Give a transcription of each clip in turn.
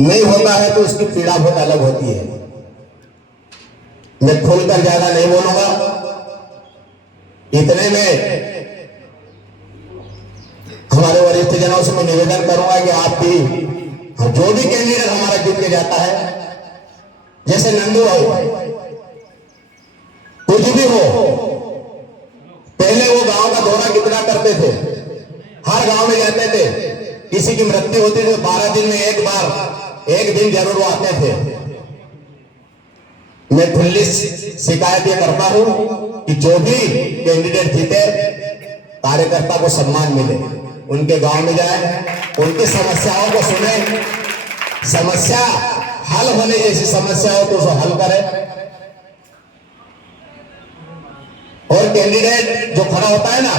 नहीं होता है तो उसकी पीड़ा बहुत अलग होती है। मैं खुलकर ज्यादा नहीं बोलूंगा, इतने में हमारे वरिष्ठ जनों से मैं निवेदन करूंगा कि आप भी जो भी कैंडिडेट हमारा जीत के जाता है, जैसे नंदू भाई कुछ भी हो, पहले वो गांव का दौरा कितना करते थे, हर गांव में जाते थे, किसी की मृत्यु होती थी 12 दिन में एक बार एक दिन जरूर वो आते थे। मैं खुली शिकायत ये करता हूं कि जो भी कैंडिडेट जीते कार्यकर्ता को सम्मान मिले, उनके गांव में जाए, उनकी समस्याओं को सुने, समस्या हल होने जैसी समस्या हो तो उसे हल करे। और कैंडिडेट जो खड़ा होता है ना,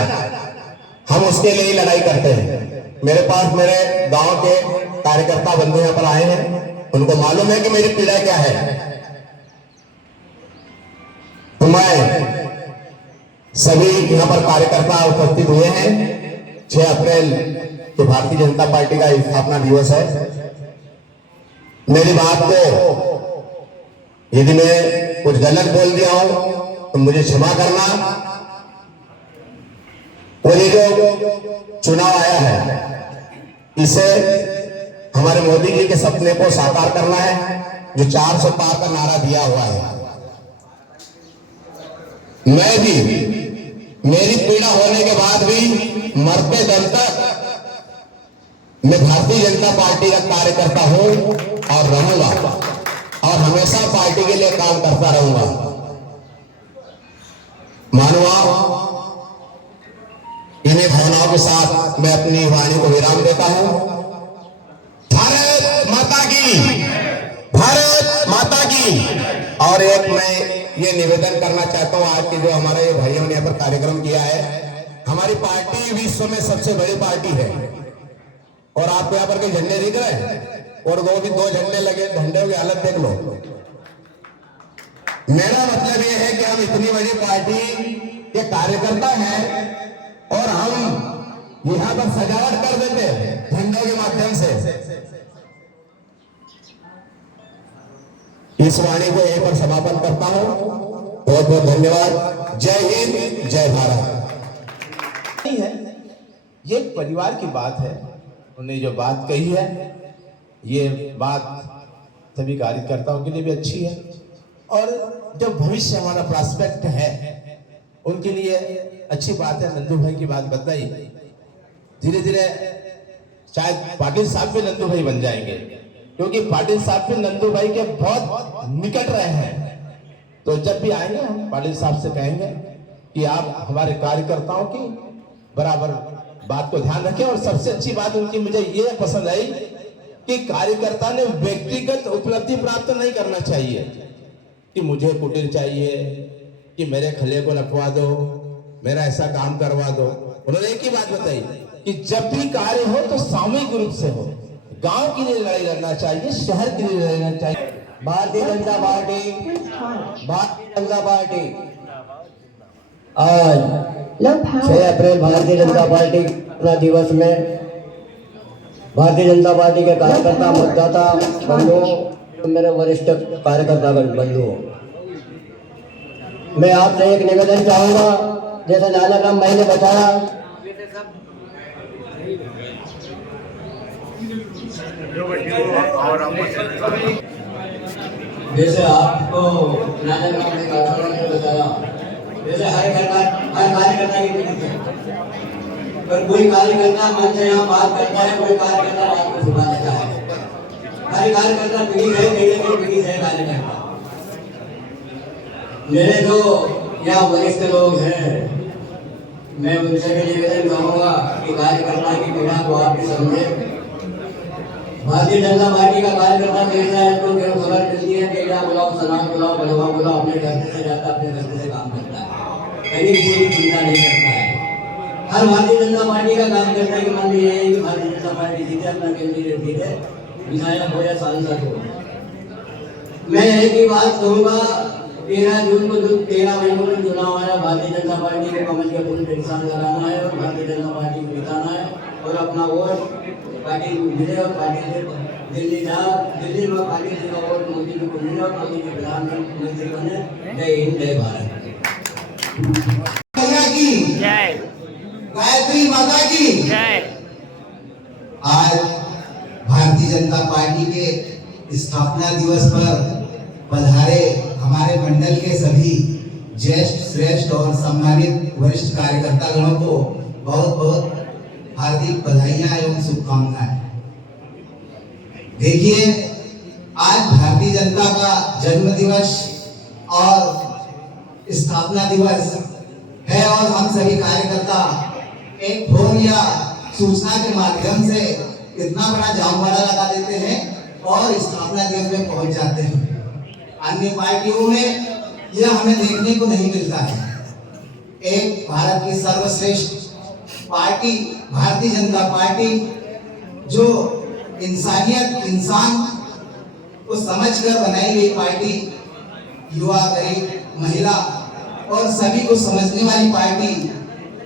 हम उसके लिए ही लड़ाई करते हैं। मेरे पास मेरे गांव के कार्यकर्ता बंधु यहां पर आए हैं, उनको मालूम है कि मेरी पीड़ा क्या है। तो मैं सभी यहां पर कार्यकर्ता उपस्थित हुए हैं। 6 अप्रैल के भारतीय जनता पार्टी का स्थापना दिवस है। मेरी बात को यदि मैं कुछ गलत बोल दिया हूं तो मुझे क्षमा करना। और ये जो चुनाव आया है, इसे हमारे मोदी जी के सपने को साकार करना है, जो 400 पार का नारा दिया हुआ है। मैं भी, मेरी पीड़ा होने के बाद भी मरते दम तक मैं भारतीय जनता पार्टी का कार्यकर्ता हूं और रहूंगा, और हमेशा पार्टी के लिए काम करता रहूंगा। मानवा, इन्हीं भावनाओं के साथ मैं अपनी वाणी को विराम देता हूं। भारत माता की, भारत माता की। और एक मैं ये निवेदन करना चाहता हूं, आज के जो हमारे भाइयों ने यहाँ पर कार्यक्रम किया है, हमारी पार्टी विश्व में सबसे बड़ी पार्टी है। और आपको यहाँ पर के झंडे दिख रहे हैं, और दो झंडे लगे, झंडे की हालत देख लो। मेरा मतलब ये है कि हम इतनी बड़ी पार्टी के कार्यकर्ता हैं और हम यहां पर सजावट कर देते हैं झंडों के माध्यम से। इस वाणी को यहीं पर समापन करता हूं। बहुत बहुत धन्यवाद। जय हिंद, जय भारत। ये एक परिवार की बात है। उन्होंने जो बात कही है, ये बात सभी कार्यकर्ताओं के लिए भी अच्छी है, और जो भविष्य हमारा प्रॉस्पेक्ट है उनके लिए अच्छी बात है। नंदू भाई की बात बताई, धीरे धीरे शायद पाटिल साहब भी नंदू भाई बन जाएंगे, क्योंकि पाटिल साहब भी नंदू भाई के बहुत निकट रहे हैं। तो जब भी आएंगे हम पाटिल साहब से कहेंगे कि आप हमारे कार्यकर्ताओं की बराबर बात को ध्यान रखें। और सबसे अच्छी बात उनकी मुझे ये पसंद आई कि कार्यकर्ता ने व्यक्तिगत उपलब्धि प्राप्त नहीं करना चाहिए कि मुझे कुटीर चाहिए, कि मेरे खले को नपवा दो, मेरा ऐसा काम करवा दो। उन्होंने एक ही बात बताई कि जब भी कार्य हो तो सामूहिक रूप से हो, गांव के लिए लड़ाई लड़ना चाहिए, शहर के लिए लड़ाई लड़ना चाहिए। भारतीय जनता पार्टी, भारतीय जनता पार्टी आज 6 अप्रैल भारतीय जनता पार्टी का दिवस में भारतीय जनता पार्टी के कार्यकर्ता, मतदाता बंधुओं, मेरे वरिष्ठ कार्यकर्ता बंधुओं, मैं आपसे एक निवेदन चाहूंगा। जैसे नानाराम भाई ने बताया, जैसे आपको नानाराम भाई ने बताया, जैसे हर कार्यकर्ता की ड्यूटी है, पर कोई कार्यकर्ता मन से यहाँ बात करता है, कोई कार्यकर्ता बात को छुपा देता है। हर कार्यकर्ता पीढ़ी है कार्यकर्ता। मेरे जो यहाँ वरिष्ठ लोग हैं, मैं उनसे भी निवेदन करूँगा कि कार्यकर्ता की पीड़ा को आप भी समझे। भारतीय जनता पार्टी का कार्यकर्ता कहता है तो केवल खबर मिलती है कि क्या बुलाओ, सलाम बुलाओ, बलवा बुलाओ, अपने घर से जाता है, अपने घर से काम करता है, कहीं किसी की चिंता नहीं करता है। हर भारतीय जनता पार्टी का काम करता है कि मान लीजिए कि भारतीय जनता पार्टी जीते, अपना कैंडिडेट जीते, विधायक हो या सांसद हो। मैं एक ही बात कहूँगा, 13 जून को जो 13 महीनों में चुनाव आया, भारतीय जनता पार्टी को कमल के फूल के निशान लगाना है और भारतीय जनता पार्टी को जिताना है और अपना वोट पार्टी को मिले और पार्टी से दिल्ली में पार्टी का वोट मोदी जी को मिला, मोदी जी प्रधानमंत्री बने। जय हिंद, जय भारत। मैया की जय। गायत्री माता की जय। आज भारतीय जनता पार्टी के स्थापना दिवस पर पधारे हमारे मंडल के सभी ज्येष्ठ श्रेष्ठ और सम्मानित वरिष्ठ कार्यकर्ता गणों को बहुत बहुत हार्दिक बधाइयां एवं शुभकामनाएं। देखिए, आज भारतीय जनता का जन्म दिवस और स्थापना दिवस है और हम सभी कार्यकर्ता एक फोन या सूचना के माध्यम से इतना बड़ा जामवाड़ा लगा देते हैं और स्थापना दिवस में पहुंच जाते हैं। अन्य पार्टियों में यह हमें देखने को नहीं मिलता है। एक भारत की सर्वश्रेष्ठ पार्टी भारतीय जनता पार्टी, जो इंसानियत इंसान को समझकर बनाई गई पार्टी, युवा, गरीब, महिला और सभी को समझने वाली पार्टी,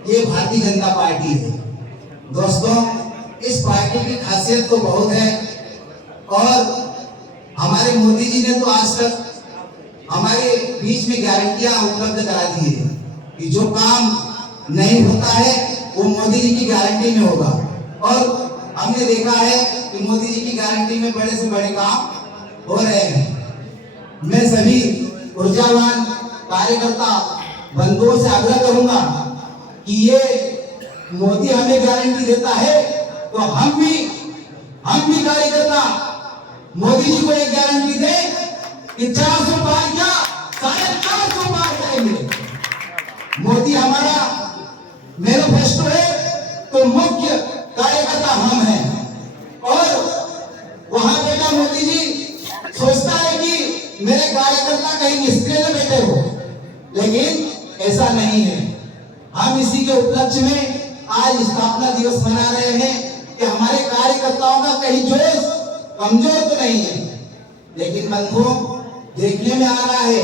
ये भारतीय जनता पार्टी है। दोस्तों, इस पार्टी की खासियत तो बहुत है और हमारे मोदी जी ने तो आज तक हमारे बीच में गारंटियां उपलब्ध करा दी है कि जो काम नहीं होता है वो मोदी जी की गारंटी में होगा। और हमने देखा है कि मोदी जी की गारंटी में बड़े से बड़े काम हो रहे हैं। मैं सभी ऊर्जावान कार्यकर्ता बंधुओं से आग्रह करूंगा कि ये मोदी हमें गारंटी देता है तो हम भी कार्यकर्ता मोदी जी को एक गारंटी दें कि 400 पार क्या 450 पार करेंगे। मोदी हमारा मैनिफेस्टो है तो मुख्य कार्यकर्ता हम हैं। और वहां बेटा मोदी जी सोचता है कि मेरे कार्यकर्ता कहीं निष्क्रिय न बैठे हो, लेकिन ऐसा नहीं है। हम इसी के उपलक्ष्य में आज स्थापना दिवस मना रहे हैं कि हमारे कार्यकर्ताओं का कहीं जोश कमजोर तो नहीं है, लेकिन बंधुओं, देखने में आ रहा है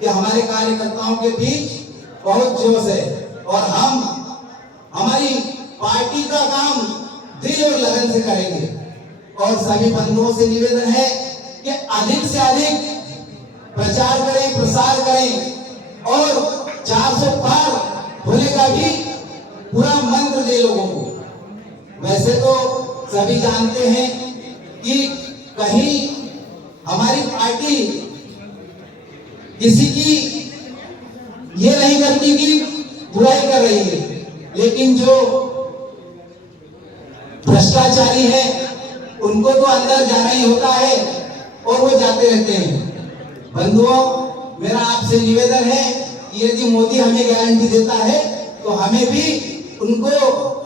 कि हमारे कार्यकर्ताओं के बीच बहुत जोश है और हम हमारी पार्टी का काम दिल और लगन से करेंगे। और सभी बंधुओं से निवेदन है कि अधिक से अधिक प्रचार करें, प्रसार करें और 400 पार होने का भी पूरा मंत्र दे लोगों को। वैसे तो सभी जानते हैं कि कहीं हमारी पार्टी किसी की ये नहीं करती कि बुराई कर रही है, लेकिन जो भ्रष्टाचारी है उनको तो अंदर जाना ही होता है और वो जाते रहते हैं। बंधुओं, मेरा आपसे निवेदन है कि यदि मोदी हमें गारंटी देता है तो हमें भी उनको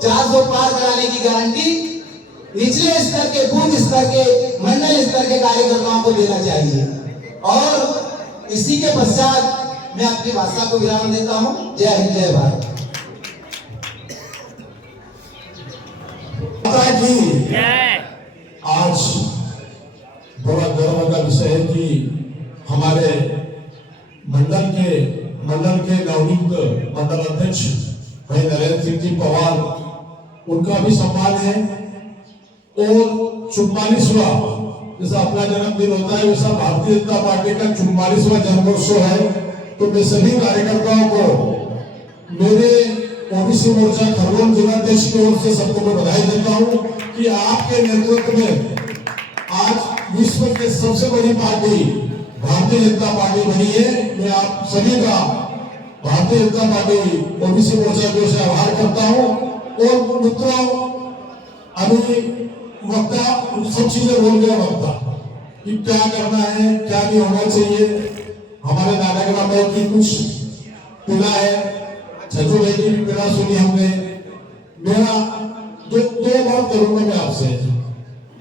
400 पार कराने की गारंटी निचले स्तर के, बूथ स्तर के, मंडल स्तर के कार्यकर्ताओं को देना चाहिए। और इसी के पश्चात मैं अपनी भाषा को विराम देता हूं। जय हिंद, जय भारत। आज बड़ा गर्व का विषय है कि हमारे मंडल के नवनियुक्त मंडल अध्यक्ष भाई नरेंद्र सिंह जी पवार, उनका भी सम्मान है। और 44वां जैसा अपना जन्मदिन होता है वैसा भारतीय जनता पार्टी का 44वां जन्मोत्सव है। तो मैं सभी कार्यकर्ताओं को मेरे ओबीसी मोर्चा खरगोन जिलाध्यक्ष की ओर से सबको मैं बधाई देता हूं कि आपके नेतृत्व में आज विश्व के सबसे बड़ी पार्टी भारतीय जनता पार्टी बनी है। मैं आप सभी का भारतीय जनता पार्टी ओबीसी मोर्चा की ओर से आभार करता हूं। और मित्रों, अभी वक्ता सब चीजें बोल गया वक्ता कि क्या करना है, क्या नहीं होना चाहिए। हमारे नारायण भाई की कुछ पीड़ा है, छजू भाई की भी पीड़ा सुनी हमने। मेरा दो बात करूंगा मैं आपसे।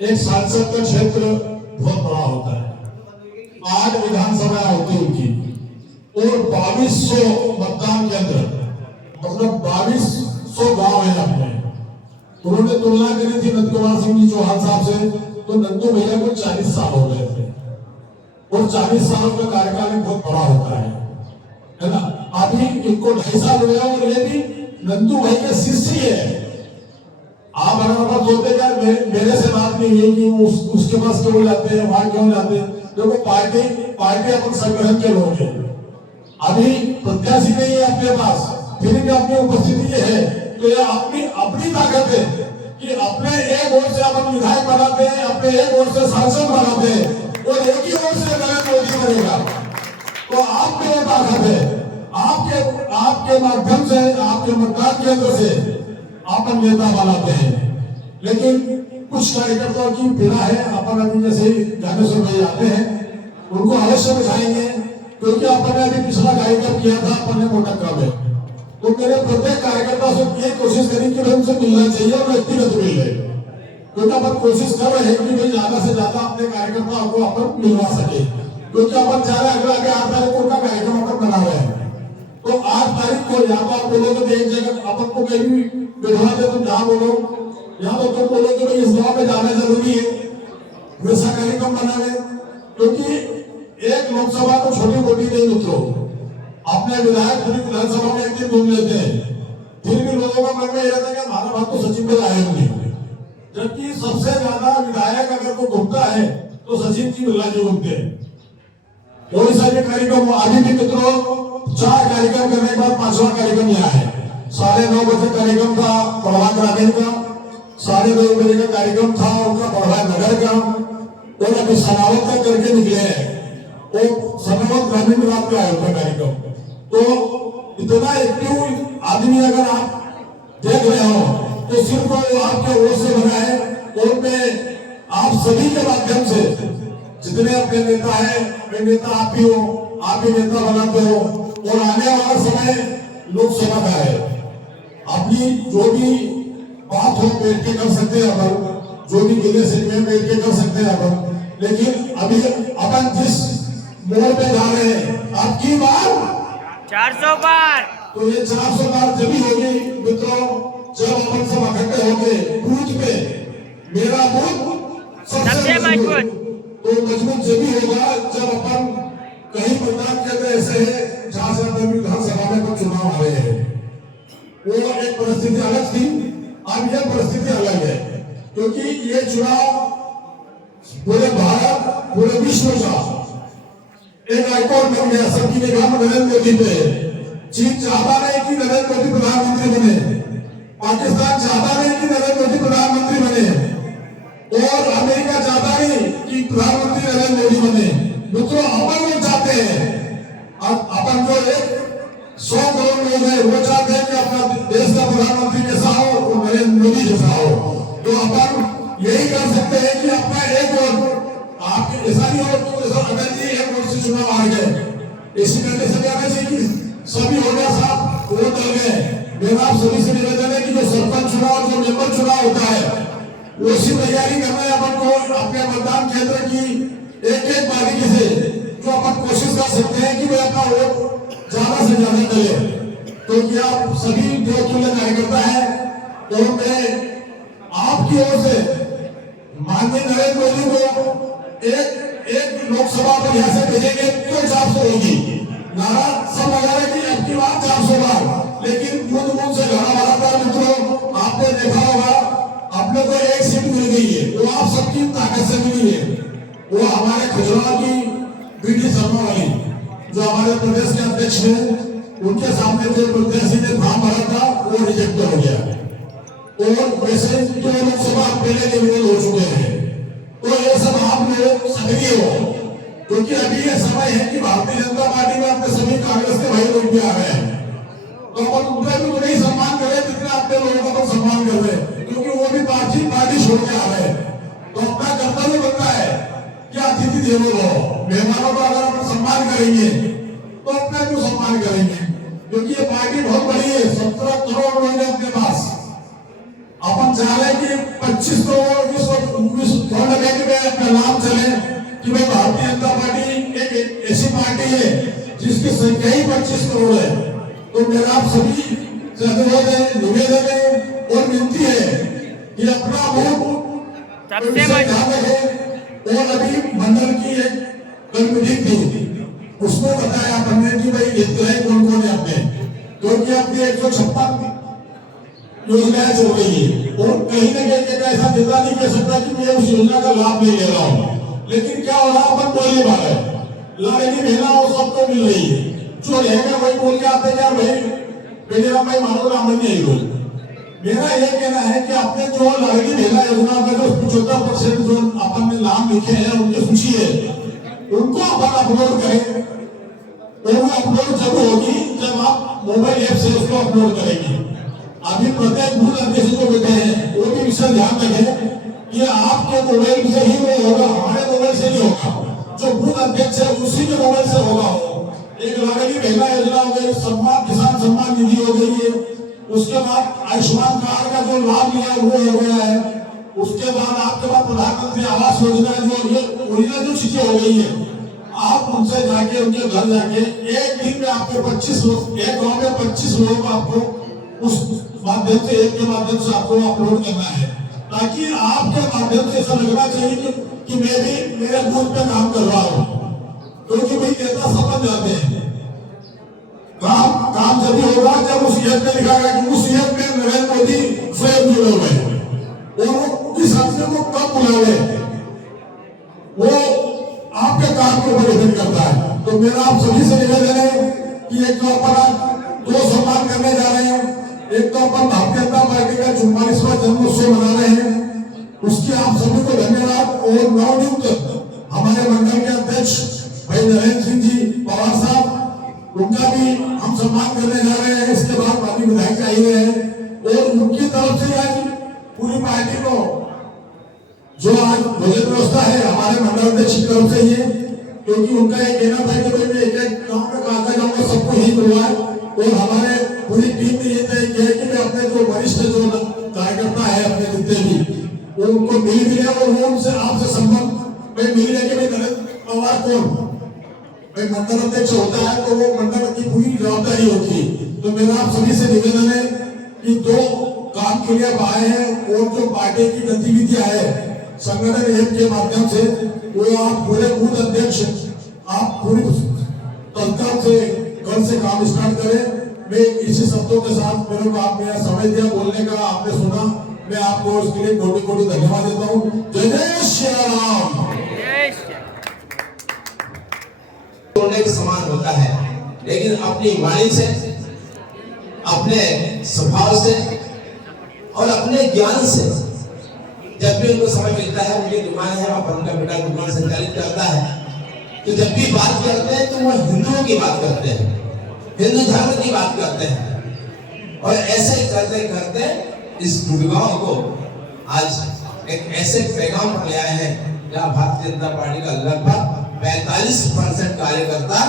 एक सांसद का क्षेत्र बहुत बड़ा होता है, 8 विधानसभा होती उनकी और 2200 मतदान केंद्र, मतलब 2200 गांव है अपने। उन्होंने तुलना करी थी नंद कुमार सिंह जी चौहान साहब से, तो नंदू भैया को 40 साल हो गए थे और 40 सालों का कार्यकाल बहुत बड़ा होता है ना। अभी इनको 2.5 साल हुए और ये भी नंदू भाई के शिष्य है। आप अगर अपन सोचते यार मेरे से बात नहीं है कि उसके पास क्यों जाते हैं, वहां क्यों जाते हैं। देखो पार्टी अपन संगठन के लोग हैं, अभी प्रत्याशी नहीं है अपने पास, फिर भी अपनी उपस्थिति ये है, तो ये अपनी ताकत है कि अपने एक वोट से अपन विधायक बनाते हैं, अपने एक वोट से सांसद बनाते हैं और एक ही वोट से नरेंद्र मोदी बनेगा। तो आपके वो ताकत है, आपके माध्यम से, आपके मतदान केंद्र से अपन नेता बनाते हैं। लेकिन कुछ कार्यकर्ताओं की पीड़ा है, अपन अभी जैसे ज्ञानेश्वर भाई आते हैं उनको अवश्य बिठाएंगे, क्योंकि अपन ने अभी पिछला कार्यक्रम किया था अपन ने मोटक्का में, तो मेरे प्रत्येक कार्यकर्ता से ये कोशिश करी कि भाई उनसे मिलना चाहिए और व्यक्तिगत मिल रहे, क्योंकि अपन कोशिश कर रहे हैं कि भाई ज्यादा से ज्यादा अपने कार्यकर्ताओं को अपन मिलवा सके, क्योंकि अपन चाह रहे हैं अगला 8 तारीख को उनका कार्यक्रम अपन बना रहे हैं। तो 8 तारीख को यहाँ तो आप बोलोगे तो एक जगह अपन को कहीं भी बिठा दे, तुम जहाँ बोलो, यहाँ तो तुम बोलो कि भाई इस गाँव में जाना जरूरी है, वैसा कार्यक्रम बनावे, क्योंकि एक लोकसभा तो छोटी मोटी नहीं मित्रों, अपने विधायक पूरी विधानसभा में एक दिन घूम लेते हैं, फिर भी लोगों का मन में यह रहता है कि हमारा बात तो सचिन पर आए होंगे, जबकि सबसे ज्यादा विधायक अगर वो घूमता है तो सचिन जी बिरला जी घूमते हैं। कोई सा भी कार्यक्रम आगे भी मित्रों 4 कार्यक्रम करने के बाद 5वां कार्यक्रम यहाँ है। 9:30 बजे कार्यक्रम था पढ़वा ग्रामीण का, 9:30 बजे का कार्यक्रम था उनका पढ़वा नगर का, और अभी सनावत तक करके निकले हैं, वो सनावत ग्रामीण रात का है उनका कार्यक्रम। तो इतना एक्टिव आदमी अगर आप देख रहे हो तो सिर्फ आपके वोट से बना है, और मैं आप सभी के माध्यम से जितने अपने नेता हैं, वे नेता आप ही हो, आप ही नेता बनाते हो, और आने वाला समय लोकसभा का है, अपनी जो भी बात हो बैठ के कर सकते हैं अपन, जो भी गिले से बैठ के कर सकते हैं अपन, लेकिन अभी अपन जिस मोड़ पे जा रहे हैं आपकी बार 400 बार, तो ये 400 बार जब ही होगी मित्रों, जब अपन सब इकट्ठे होंगे बूथ पे, मेरा बूथ सबसे मजबूत, तो मजबूत जब ही होगा जब अपन कहीं मतदान केंद्र ऐसे है जहां से अपन विधानसभा में कुछ चुनाव आ रहे हैं, वो एक परिस्थिति अलग थी, अब यह परिस्थिति अलग है, क्योंकि ये चुनाव पूरे भारत पूरे विश्व का एक आइकॉन बन गया। सबकी निगाह में नरेंद्र मोदी पे, चीन चाहता नहीं कि नरेंद्र मोदी प्रधानमंत्री बने, पाकिस्तान चाहता नहीं कि नरेंद्र मोदी प्रधानमंत्री बने, और अमेरिका चाहता नहीं कि प्रधानमंत्री नरेंद्र मोदी बने। मित्रों अपन लोग चाहते हैं, अपन जो 100 करोड़ लोग हैं वो चाहते हैं कि अपना देश का प्रधानमंत्री जैसा हो वो नरेंद्र मोदी जैसा हो। तो अपन यही कर सकते हैं कि अपना एक वोट, आपके ऐसा नहीं हो तो जैसा अटल जी एक वोट से चुनाव हार गए, इसी कंडीशन में आना चाहिए कि सभी हो गया साहब वोट डल गए। मेरा आप सभी से निवेदन है कि जो सरपंच चुनाव जो मेंबर चुनाव होता है उसी तैयारी करना है अपन को, अपने मतदान केंद्र की एक बारीकी से जो अपन कोशिश कर सकते हैं कि वे अपना वोट ज्यादा से ज्यादा करे। तो क्या आप सभी जो तुल्य कार्यकर्ता है, तो मैं आपकी ओर से माननीय नरेंद्र मोदी को एक लोकसभा पर यहाँ से भेजेंगे तो 400 होगी, नारा सब लगा रहे कि अब की बार 400 बार, लेकिन बूंद बूंद से घड़ा भरा था मित्रों। आपने देखा होगा अपने को एक सीट मिल गई है, वो आप सबकी ताकत से मिली है, वो हमारे खजुराहो की बीडी शर्मा वाली जो हमारे प्रदेश के अध्यक्ष हैं, उनके सामने जो प्रत्याशी ने फॉर्म भरा था वो रिजेक्ट हो गया, और वैसे जो लोकसभा पहले निर्विरोध हो चुके हैं। तो ये सब आप लोग सक्रिय हो, क्योंकि अभी ये समय है कि भारतीय जनता पार्टी में अपने सभी कांग्रेस के भाई लोग भी आ गए हैं, तो अपन उनका भी नहीं सम्मान करें जितना अपने लोगों का तो सम्मान कर रहे, क्योंकि वो भी पार्टी छोड़ के आ रहे हैं। तो अपना कर्तव्य बनता है कि अतिथि देवो भव, मेहमानों का अगर अपन सम्मान करेंगे तो अपना क्यों सम्मान करेंगे, क्योंकि ये पार्टी बहुत बड़ी है, 17 करोड़ लोग हैं अपने पास। अपन चाह रहे कि 25 करोड़ 19 करोड़ में अपना नाम चले कि भाई भारतीय जनता पार्टी एक ऐसी पार्टी है जिसकी संख्या ही 25 करोड़ है। तो मेरा आप सभी से अनुरोध है, निवेदन है और विनती है कि अपना वोट सबसे ध्यान रखें। और अभी मंडल की एक कमेटी थी, उसको बताया अपन ने कि भाई हितग्राही कौन कौन है अपने, क्योंकि अपनी 156 योजनाएं चल रही है, और कहीं ना कहीं एक ऐसा नेता नहीं कह सकता कि मैं उस योजना का लाभ नहीं ले रहा हूँ। लेकिन क्या हो रहा है, अपन बोल नहीं पा रहे, लाडली बहना वो सबको मिल रही है, जो रहेगा वही बोल के आते हैं भाई बेटा भाई मानो रामन नहीं बोल। मेरा ये कहना है कि अपने जो लाडली बहना योजना का जो 75% जो अपन ने नाम लिखे हैं उनकी सूची है, उनको अपन अपलोड करें। और वो अपलोड जब होगी जब आप मोबाइल ऐप से उसको अपलोड करेंगे। अभी प्रत्येक बूथ अध्यक्ष जो बैठे हैं वो भी विषय ध्यान रखें कि आपके मोबाइल से ही वो होगा, हमारे मोबाइल से नहीं होगा। जो बूथ अध्यक्ष है उसी के मोबाइल से होगा। एक लाडली बहना योजना हो गई, सम्मान किसान सम्मान निधि हो गई है, उसके बाद आयुष्मान कार्ड का जो लाभ लिया वो हो गया है, उसके बाद आपके पास प्रधानमंत्री आवास योजना जो ये ओरिजिनल जो चीजें हो गई है, आप उनसे जाके उनके घर जाके एक दिन में आपको 25 लोग, एक गांव में 25 लोग आपको उस माध्यम से एक के माध्यम से आपको अपलोड करना है, ताकि आपके माध्यम से ऐसा लगना चाहिए कि मैं भी मेरे बूथ पे काम कर रहा हूँ। क्योंकि भाई नेता समझ जाते हैं काम जब भी होगा जब उस ऐप में लिखा गया कि उस ऐप में नरेंद्र मोदी स्वयं जुड़े हुए हैं और किस आदमी को कब बुलावे वो आपके काम के ऊपर डिपेंड करता है। तो मेरा आप सभी से निवेदन है कि एक तो अपन दो सम्मान करने जा रहे हैं, एक तो अपन भारतीय जनता पार्टी का 44वां जन्मोत्सव मना रहे हैं, उसके आप सभी को धन्यवाद। और नवनियुक्त हमारे मंडल के अध्यक्ष भाई नरेंद्र सिंह जी पवार साहब, उनका भी हम सम्मान करने जा रहे हैं। इसके बाद पार्टी विधायक आई रहे हैं और उनकी तरफ से आज पूरी पार्टी को जो आज भोजन व्यवस्था है हमारे मंडल अध्यक्ष की तरफ से ही है, क्योंकि उनका ये कहना था कि भाई मैं एक एक गाँव में कहा जाऊंगा सबको ही मिलवाए। और हमारे पूरी टीम ने ये तय किया कि मैं अपने जो वरिष्ठ जो कार्यकर्ता है अपने जितने भी वो उनको मिल मिले और वो उनसे आपसे संबंध भाई मिल रहे कि भाई नरेंद्र पवार कौन भाई मंडल अध्यक्ष होता है तो वो मंडल की पूरी जवाबदारी होती है। तो मेरा आप सभी से निवेदन है कि दो काम के लिए आप आए हैं और जो पार्टी की गतिविधियां है संगठन ऐप के माध्यम से वो आप पूरे बूथ अध्यक्ष आप पूरी तत्काल से कल से काम स्टार्ट करें। मैं इसी शब्दों के साथ मेरे को आप मेरा समय दिया बोलने का, आपने सुना, मैं आपको उसके लिए कोटि कोटि धन्यवाद देता हूँ। जय जय श्री राम। के समान होता है, लेकिन अपनी वाणी से, अपने स्वभाव से और अपने ज्ञान से जब भी उनको समय मिलता है, उनकी दुकान है वहां पर उनका बेटा दुकान संचालित करता है, तो जब भी बात करते हैं तो वो हिंदुओं की बात करते हैं, हिंदू धर्म की बात करते हैं। और ऐसे ही करते करते इस गुड़गांव को आज एक ऐसे पैगाम पर ले आए हैं जहां भारतीय जनता पार्टी का लगभग 45% कार्यकर्ता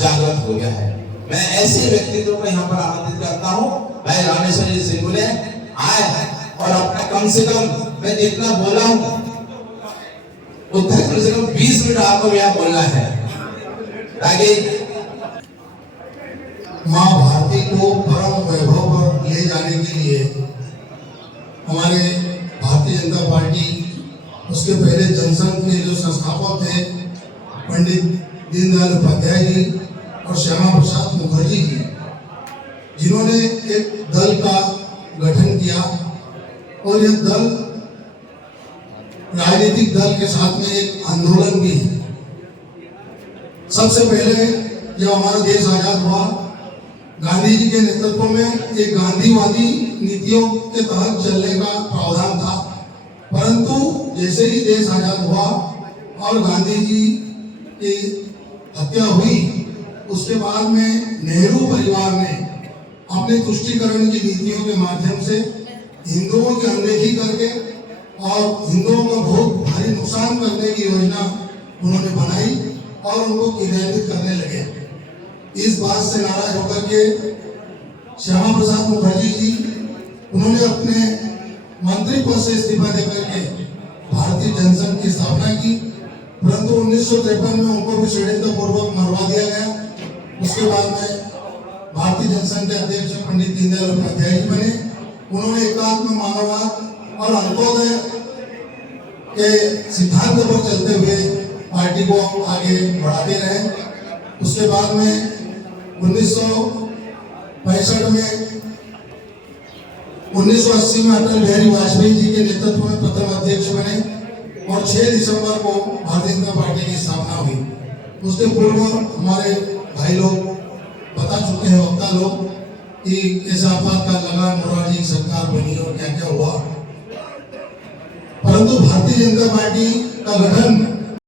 जागृत हो गया है। मैं ऐसे व्यक्तित्व को यहाँ पर आमंत्रित करता हूँ, भाई रामेश्वर जी सिंगुले आए और अपना कम से कम मैं जितना बोला हूँ उतना कम से कम 20 मिनट आपको यहाँ बोलना है, ताकि माँ भारती को परम वैभव पर ले जाने के लिए हमारे भारतीय जनता पार्टी, उसके पहले जनसंघ के जो संस्थापक थे पंडित दीनदयाल उपाध्याय जी और श्यामा प्रसाद मुखर्जी जी, जिन्होंने एक दल का गठन किया और यह दल राजनीतिक दल के साथ में एक आंदोलन भी है। सबसे पहले जब हमारा देश आजाद हुआ, गांधी जी के नेतृत्व में एक गांधीवादी नीतियों के तहत चलने का प्रावधान था, परंतु जैसे ही देश आजाद हुआ और गांधी जी की हत्या हुई, उसके बाद में नेहरू परिवार ने अपने तुष्टीकरण की नीतियों के माध्यम से हिंदुओं की अनदेखी करके और हिंदुओं को बहुत भारी नुकसान करने की योजना उन्होंने बनाई और उनको क्रियान्वित करने लगे। इस बात से नाराज होकर के श्यामा प्रसाद मुखर्जी जी उन्होंने अपने मंत्री पद से इस्तीफा देकर के भारतीय जनसंघ की स्थापना की, परंतु 1953 में उनको भी षड्यंत्र पूर्वक मरवा दिया गया। उसके बाद में भारतीय जनसंघ के अध्यक्ष पंडित दीनदयाल उपाध्याय जी बने। उन्होंने एकात्म मानववाद और अंत्योदय के सिद्धांत पर चलते हुए पार्टी को आगे बढ़ाते रहे। उसके बाद में 1965 में 1980 में अटल बिहारी वाजपेयी जी के नेतृत्व में प्रथम अध्यक्ष बने और 6 दिसंबर को भारतीय जनता पार्टी की स्थापना हुई। उसके पूर्व हमारे भाई लोग बता चुके हैं, वक्ता लोग, कि कैसे आपातकाल लगा, मोरारजी की सरकार बनी और क्या क्या हुआ। परंतु भारतीय जनता पार्टी का गठन